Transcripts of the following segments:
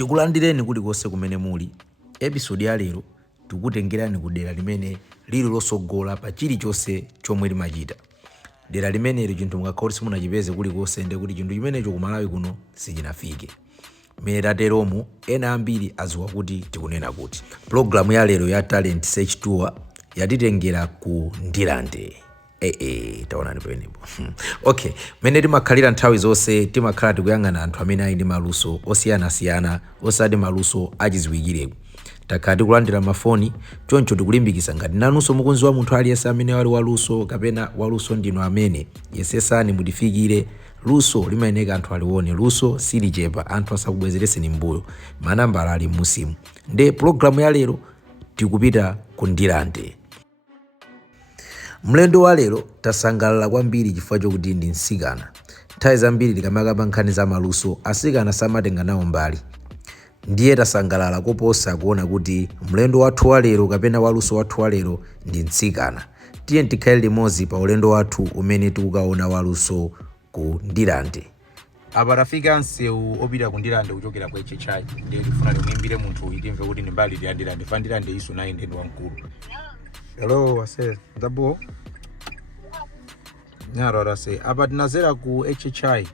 Tikulandireni kuti konse kumene muli. Episode ya lero tikutengerani ku dera limene lili losogola pa chilichonse chomwe limachita. Dera limeneli chinthu mukakhala simunachipeze kuli konse ndi kuti chinthu chimenecho ku Malawi kuno sichinafike. Mmene tateromu ena ambiri aziwa kuti tikunena kuti. Programu ya lero ya Talent Search Tour yatitengera ku Ndirande. Taonani penepo. Okay, mene timakhalira nthawi zonse timakhala tikuyang'ana anthu amene ali ndi maluso osiyanasiyana osati maluso achiziwikireko. Takhala tikulandira mafoni choncho tikulimbikitsa ngati nanunso mukunziwa munthu aliyense amene wali waluso kapena waluso ndino amene yesesani mutifikire. Luso limayeneka anthu alione, luso silichepa anthu asakubwezereseni mbuyo, manambala ali musimu. Nde programu ya lero tikupita ku Ndirande. Mlendo wa lero tasangalala kwambiri chifukwa chokuti ndi Tsikana. Nthawi zambiri tikamakamba nkhani za maluso asikana samatenga nawo mbali. Ndiye tasangalala koposa kuona kuti mlendo wathu wa lero kapena waluso wathu wa lero ndi Tsikana. Tiye tikhale limodzi pa ulendo wathu umene tikukaona waluso ku Ndirande. Apa tafika msewu opita ku Ndirande kuchokera ku HHI. Ndiye tifuna timuimbire munthu itimve kuti ndi mbali ya Ndirande. Fa Ndirande isu nayi ndi wamkulu. Hello, wase, ndabo? Nyaro say apa tinazera ku HHI.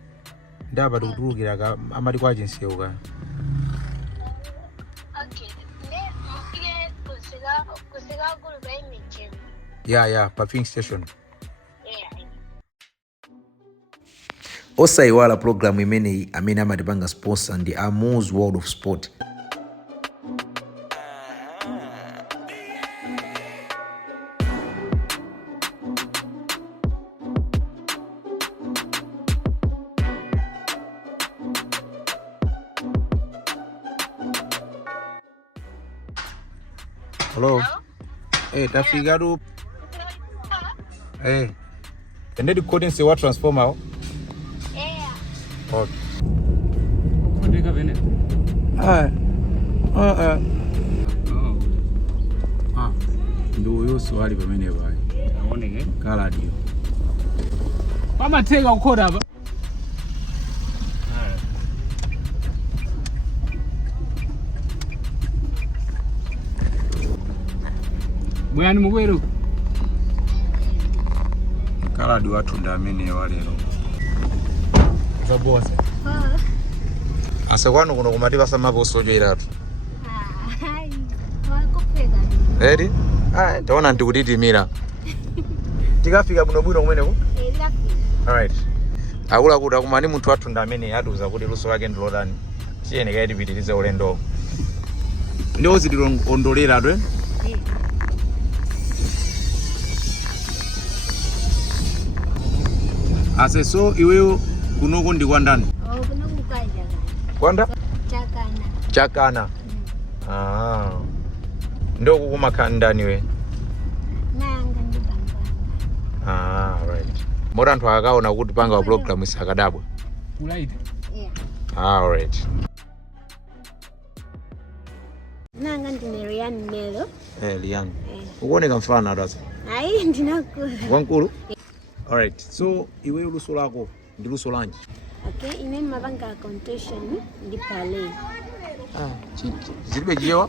Ndaba tikutulukira amati kwa agency ka. Okay. Ne kusika gulu ba imagine. Yeah, Puffing Station. Yeah. Osaiwala program imene amene amatipanga sponsor ndi Amu's World of Sport. Hello. Hey, tafika tu. Hey. And then the coding say what transformer? Yeah. Okay. Kundika vene. Oh. Ndo yoso ali pamene bai. Aoneke. Kala dio. Pamateka ukhoda apa. Bwana mugwero. Kala dio atunda amene walero. Zabose. Ase kwanu kuno kumati basamapo sojo iratu. Hai. Wakupega. Ready? Taona ndikutitimira. Tikafika buno bwino kumeneko? Elafika. Alright. Akula kuti akumani munthu atunda amene yatuza kuti luso lake ndi lotani. Chiyene kaiti pitirize ulendo. Ndiwo zitilondolera twe? Ase so iweyo kunoko ndi kwa ndani? Kuno kukaja. Kwanda? Tsikana. Ndo kukumakhala ndani we? Nanga ndibanga. Right. Mora anthu akaona kuti panga wa program isakadabwa. Ulaita. Yeah. Alright. Nanga ndine Rian Melo. Lian. Ukuoneka mfana rasa. Ai ndinakula. Wankulu? Alright. So iwe luso lako ndi luso lanji? Okay, ine mabanga contention ndi pale. Zilibe jiwa?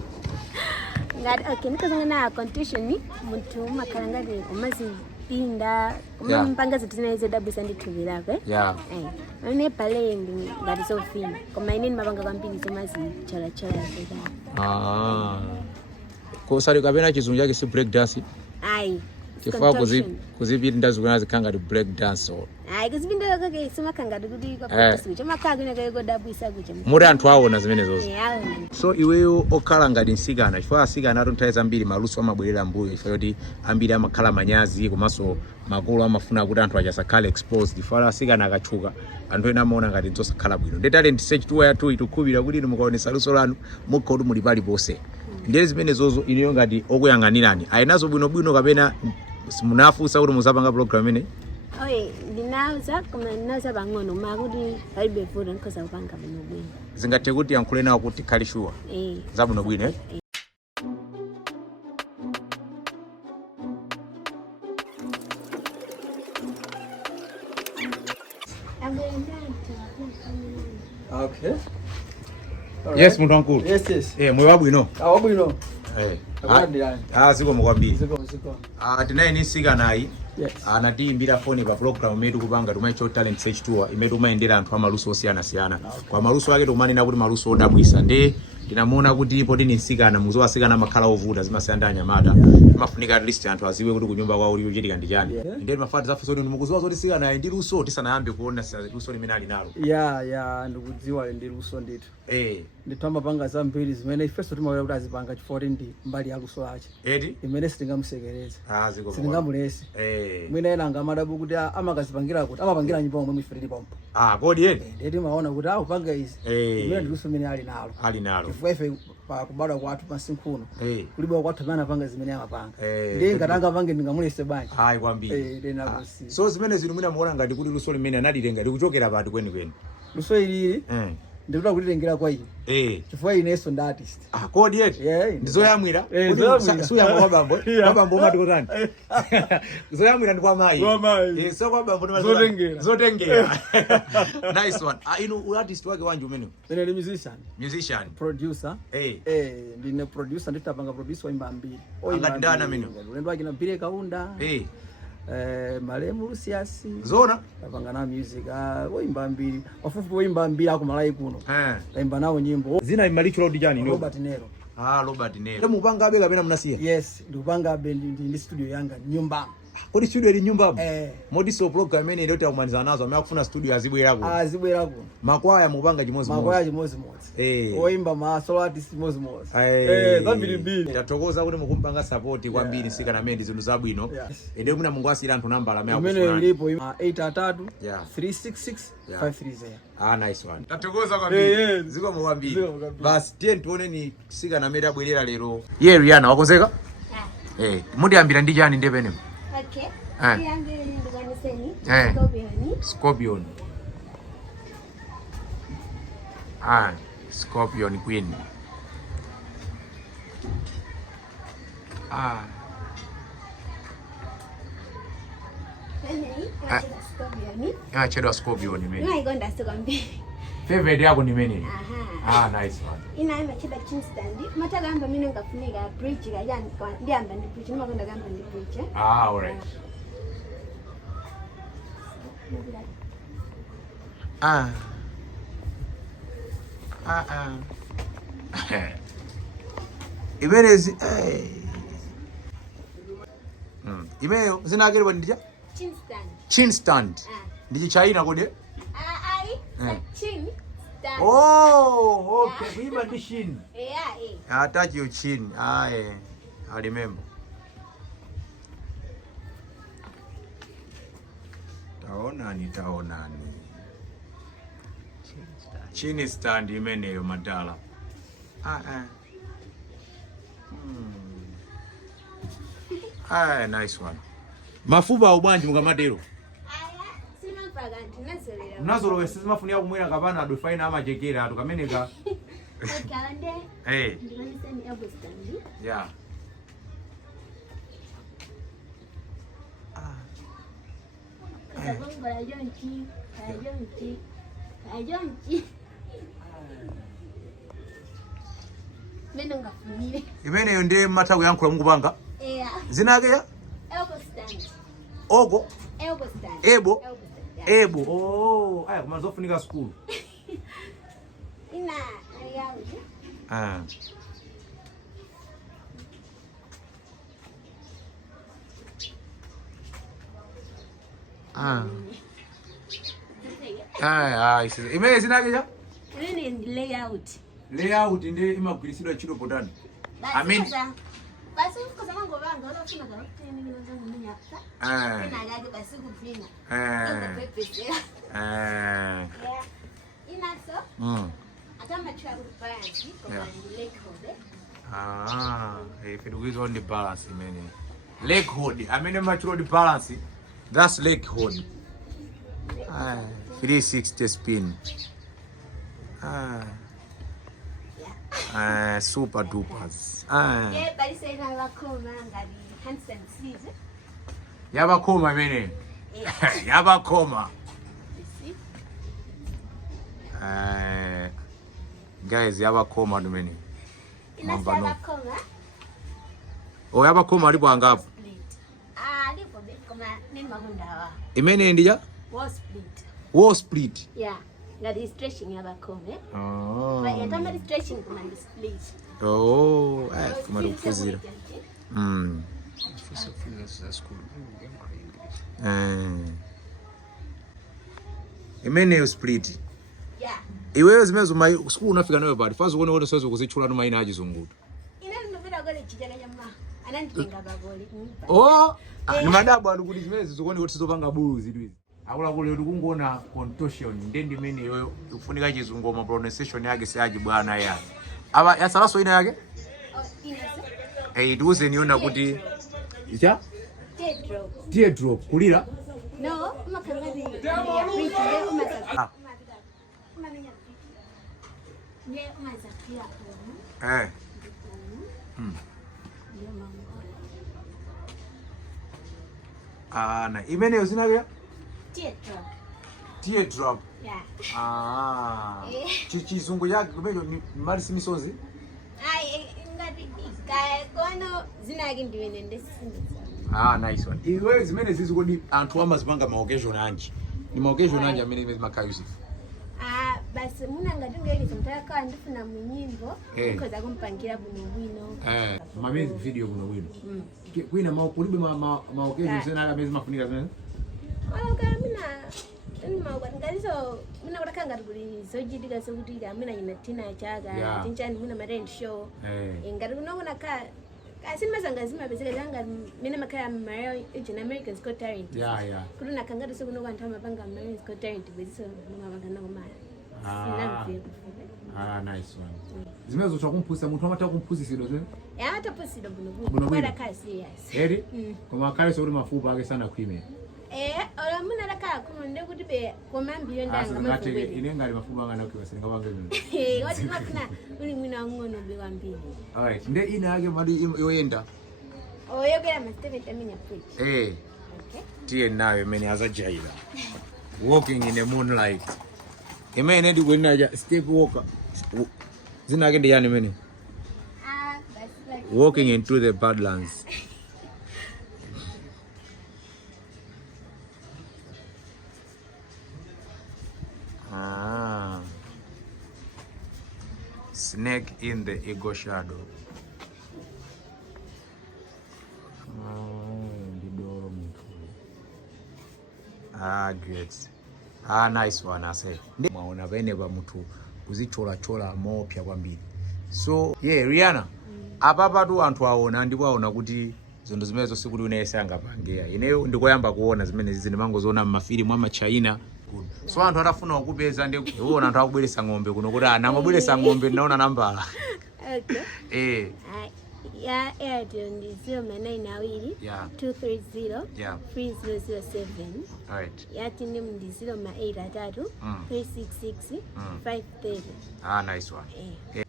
Okay, nikazanga na contention muntu makalanga ndi kumazi pinda Yeah. mpanga zitu zinaizo Lodabwisa ndi tuvilave. Yeah. Ine pale ndi ngati zofina. Koma ine mabanga kwambiri zomazi chala zeda. Kosali kapena chizungu chake si break dance? Ai. Chifukwa kuzipita ndazikuna zikanga di break dance or. Ai kuzipinda kake simakanga kuti kwa practice kucho makaka ine kayiko Lodabwisa kucho. Muri anthu aona zimene zozo. Aona. So iweyo okhala ngati Tsikana chifukwa Tsikana atonthawi ambiri maluso amabwerera mbuyo chifukwa kuti ambiri amakhala manyazi komanso makolo amafuna kuti anthu achasakhale exposed chifukwa Tsikana akatchuka anthu ena amaona ngati nzosakhala bwino. Ndi Talent Search Tour yathu itukhupira kuti inu mukaonesa luso lanu mukha kuti muli paliponse. Ndiye zimene zozo ineyo ngati okuyang'anirani ayinazo bwinobwino kapena munafunsa kuti muzapanga program ine? Oye, ndinauza koma ndinauza pang'ono makuti palibe vuto nkhoza kupanga bwinobwino. Zingathe kuti yankhule nawo kuti khali shuwa zabwinobwino eh? Okay. Yes, muntu wankulu. Yes. Moyo wabwino. Wabwino. Ziko mukwambiri. Ziko. Tinaye ni Tsikanayi. Yes. Anatiimbira foni pa program imetu kupanga tumacho talent search tour imetu umayendera anthu amaluso osiyana. Kwa maluso ake tukumanena kuti maluso odabwisa. Nde tinamuona kuti poti ni Tsikana muzo wasikana amakhala ovuta zimasiyanda anyamata. Mafunika at least anthu aziwe kuti kunyumba kwawo kuchitika ndi chani. Nde mafati zafu zoti mukuziwa zoti Tsikana ndi luso tisanayambe kuona luso limene ali nalo. Yeah, ndikudziwa ndi luso ndithu. Ndithu amapanga zambiri zimene ifeso timawera kuti azipanga chifukwa ndi mbali ya luso lache. Imene sitingamusekereze. Ziko. Sitingamulese. Mwina ena ngamadabu kuti amakazipangira kuti amapangira nyimbo omwe mifiriri pompo. Kodi eti? Ndeti maona kuti upanga izi. Imene ndi luso imene ali nalo. Chifukwa ife pa kubadwa kwathu pasinkhuno. Kulibe kwathu amene apanga zimene amapanga. Ndi ngatanga pange ndingamulese bwanji. Kwambiri. Ndinakusi. So zimene zinu mwina muona ngati kuti luso limene analilenga likuchokera pati kweni. Luso ili ndikuta kulitengera kwa iyi. Chifukwa ineso ndi artist. Kodi eti? Ndizoyamwira. Suyamwa kwa bambo. Kwa bambo umati kutani. Zoyamwira ndi kwa mayi. So kwa bambo ndi zotengera. Nice one. Inu artist wake wanji umene? Ine ni musician. Producer. Ndine producer nditapanga producer waimba mbiri. Ngati ndana mino. Ulendo wake na Bire Kaunda. Malemu Lusiasi. Zona? Tapanga na music. Waimba mbiri. Wafufu waimba mbiri ako malai kuno. Taimba nao nyimbo. Zina imalicho lodi jani? Robert Nero. Robert Nero. Mupanga abe kapena mnasiya? Yes, ndikupanga abe ndi studio yanga nyumba. Kodi studio ili nyumba? Modiso program imene ndio takumaliza nazo amekufuna studio azibwerako. Azibwerako. Makwaya mupanga chimozi. Oimba ma solo artist chimozi. Zambiri. Tatokoza kuti mukumpanga support kwambiri Tsikana mendi zinthu zabwino. Ende kuna Mungu asira anthu nambala amekufuna. Imene ilipo 833 366 530. Nice one. Tatokoza kwambiri. Ziko mwambiri. Basi tiye tuone ni Tsikana mendi abwerera lero. Rihanna wakonzeka? Mudiambira ndi chani ndepene? Okay. Scorpion. Scorpion Queen. Chedwa Scorpion mimi. Favorite yako ni mimi. Nice one. Ina chedwa Chinstand. Matagamba mimi ngafunika bridge kajani kwa ndiamba ndi bridge nimakwenda gamba ndi bridge. Alright. Imerezi imeyo zinakere ndija chin stand ndiji China kode chin stand. Okay, kuimba ndi shin. Touch your chin. I remember. Taonani. Chin stand imeneyo madala. Nice one. Mafuba ubwanji mukamatero. Nazolo wesi zimafunia kumwera kapana adufaina ama jekera atu kameneka. Yeah. Imene yonde mataku yankula mukupanga? Zinake ya? Ogo? Ebo? Aya kumazofunika school. Ina ayaudi. Imene zinake ya? Imene ndi layout. Layout ndi imagwirisidwa ntchito potani? Basi uko zangu vanga unafuna karakter mimi na zangu mimi hapa. Ina ngaje basi kupina. Ina so? Atama travel balance kwa leg hold. If it is on the balance man. Leg hold. I mean mature balance. That's leg hold. 360 spin. Super dupers. Bali say na bakoma ngadi handstand season. Yabakoma mene. Yabakoma. Guys, yabakoma dumeni. Mamba no. Oh, yabakoma alipo angapo? Alipo koma nini makundawa. Imene ndija? Wall split. Wall split. Yeah. Ngati stretching yabakoma. Oh. But yatamari stretching kuma split. Oh, kuma kufuzira. Imene split. Yeah. Iwewe zimezo mai school unafika nayo bali. Fazo uone wote siwezi kuzichula numa ina ajizungutu. Ina ndovera gole chijana jamaa. Ananditenga bagoli. Oh, ni madabu alukudi zimezo zokoni wote sizopanga buluzi hizi. Akula kule ukungona contortion ndendi mene yoyo ufunika chizungu ma pronunciation yake siaje bwana ya. Aba yasalaso ina yake? Ituze niona kuti icha? Teardrop. Teardrop kulira? No, umakangati ya bridge ndio umasaka. Ndio umasaka. Na imene yozinavya? Teardrop. Teardrop. Yeah. Chizungu yake kumejo ni mali simisonzi? Ngati kono zinake ndiwene ndesindisa. Nice one. Iwe zimene zizikodi anthu amazipanga ma occasion anji. Ni ma occasion anji amene makayusi. Basi muna ngati ngeke somtaka ndifuna munyimbo because akumpangira bwino. Mamezi video bwino. Kwina kulibe ma occasion sena akamezi mafunika zimene? Ngaliso mina kutakanga kuli zojitika sokutika mina ina tina chaga tinchani mina marent show ngati kunokona ka asimazangazima bezeka zanga mina makaya Mario in America's Got Talent kuti nakangati sokunokwa anthu amapanga America's Got Talent beziso nomapanga nako maya nice one. Zimezo chakumpusa munthu amata kumpusisidwa zwe? Atapusido buno kwera ka serious eri koma kale so mafupa ake sana kwime ola muna laka kumunde kuti be komambiyo ndanga mafupa inenga ali mafupa ngana ukiwasenga bange bino wati makna uli mwina ngono be Kwambiri. Alright, nde ina yake mali yoyenda oyogera masteve tamina preach okay tie nawe mene azajaila walking in the moonlight imene ndi kwena step walker zina yake ndi yani mene walking into the badlands. Snake in the ego shadow. Great. Nice one, I say. Mwaona bene ba mutu kuzichola mopya Kwambiri. So, Rihanna. Apapa tu anthu aona ndipo aona kuti zondo zimenezo sikuti unayesa angapangia. Ineyo ndikoyamba kuona zimene zizini mango zoona mafilimu ama China. So anthu atafuna ukupeza ndi uona anthu akubweresa ng'ombe kuno kuti namabweresa ng'ombe naona nambala. Okay. Ya Airtel ndi 092 230 3007. Alright. Ya Tinem ndi 083 366 530. Nice one.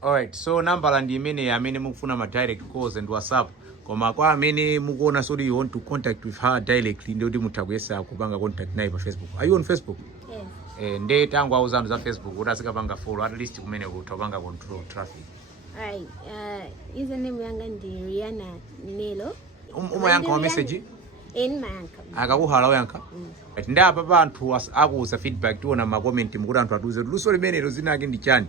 Alright, so nambala ndi imene amene mukufuna ma direct calls and WhatsApp. Koma kwa amene mukuona so you want to contact with her directly ndio kuti mutakuyesa kupanga contact naye pa Facebook. Are you on Facebook? Yes. Nde tangu auzandu za Facebook kuti asikapanga follow at least kumene utapanga control traffic. Alright, username yanga ndi Rihanna Nelo. Umayanka wa message? Mayanka. Akakuhala uyanka? Ndi apa anthu akuuza feedback tiona ma comment mukuti anthu atuze Luso limenelo zina yake ndi chani.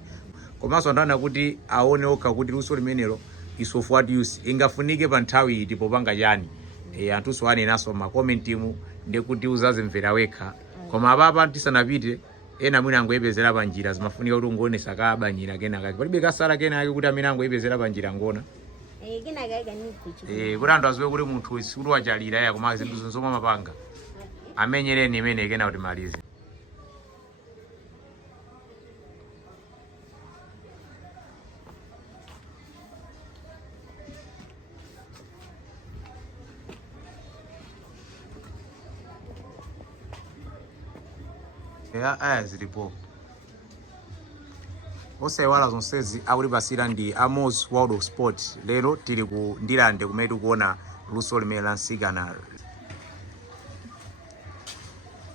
Komanso ndana kuti aone okha kuti Luso limenelo is of what use ingafunike pa nthawi iti popanga chani. Anthu so ane naso ma comment mu ndekuti uzaze mvera wekha. Koma apapa tisanapite ena mwina angoyepezera pa njira zimafunika kuti ungonesa kabanyira kenaka palibe kasala kenaka kuti amene angoyepezera pa njira ngona kenaka kanikuchi kuti anthu aziwe kuti munthu sikuti wachalira ya koma zinthu zonzoma mapanga amenyereni imene kena kuti malize zilipo osaiwala zonsezi akulipasira ndi Amos World of Sport. Lero tili ku Ndirande kumene tikuona Luso limene la Tsikana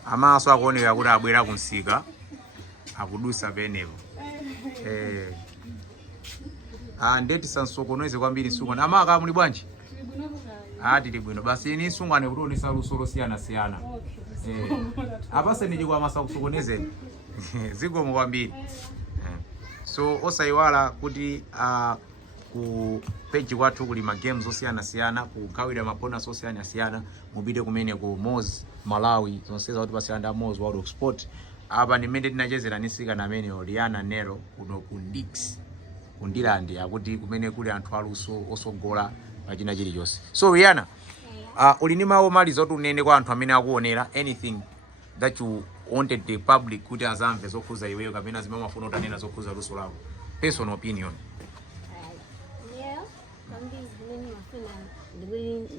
amaso akuoneka kuti abwera kunsika akudusa penepo ndeti sansokoneze kwambiri Sungwane. Amaka muli bwanji? Tili bwino. Basi ni Sungwane kutonesa luso losiyana. Apase ndi kwa masa kusokonezeni. Zikomo kwambiri. So osayiwala kuti ku page kwathu kuli ma games osiyana kugawira mapona osiyana mupite kumene ku Moz Malawi zonseza kuti pasiyanda Moz World of Sport. Apa ndimene tinachezera ni Tsikana amene Liana Nero kuno ku Ndirande akuti kumene kuli anthu aluso osogola pachina chilichonse. So Rihanna, uli ndi mawu mali zoti unene kwa anthu amene akuonera anything that you wanted the public kuti azamve zokhuza iweyo kapena zimene mafuna utanena zokhuza luso lako. Personal opinion. Kwambiri zimene mafuna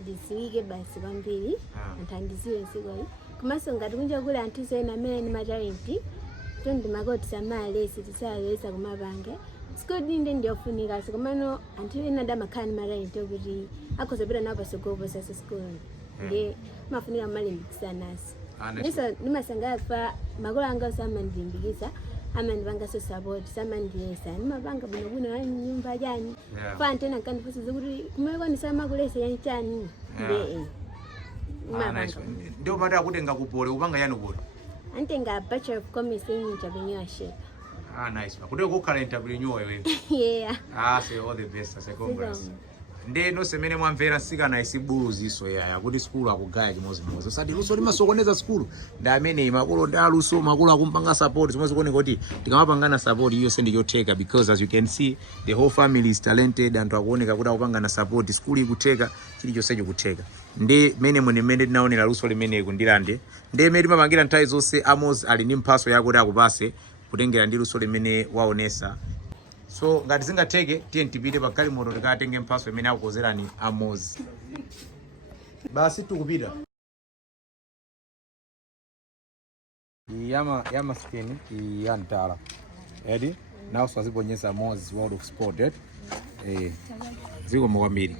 ndisiwike basi kwambiri antandiziwe sikoi kumaso ngati kunja kule anthu sena amene ni matalenti tondi makoti samalesi tisalesa kumapange sikodi ndiyofunika sikomano anthu ena damakhala ni matalenti okuti akhozapita nawo pasogopo sasa sikoli ndiye mafunika malimbikisanaso ndiso nimasangala makolo anga osamandilimbikisa amandipanga so support samandiyesa nimapanga bwino nyumba jani fa tena kandifusa kuti kumeko nisamakulesa yani chani ndio mata akutenga kupole upanga yani kupole antenga Bachelor of Commerce in Entrepreneurship. Nice. Akude kukhala entrepreneur wewe. Yeah. Say all the best. Say congrats. Ndeno semene mwamvera Tsikana isibuluzi iso yaya kuti skulu akugaya chimozimozo. Sati luso limasokoneza skulu. Nda amene makolo nda luso makolo akumpanga support. Zimwe zikuoneka kuti tikamapangana support iyo sendi yoteka because as you can see the whole family is talented and akuoneka kuti akupangana support skulu ikuteka chili chose chikuteka. Ndi mene tinaonera luso limene kundirande. Ndi mene mapangira nthawi zonse Amos ali ndi mphaso yako kuti akupase kutengera ndi luso limene waonesa. So ngati zingateke tiye tipite pa galimoto tikatenge mphaso imene akukozerani Amos. Basi tukupita. Yama skin yantala. Edi? Now swazibonyeza Amos World of Sport. Ziko Kwambiri.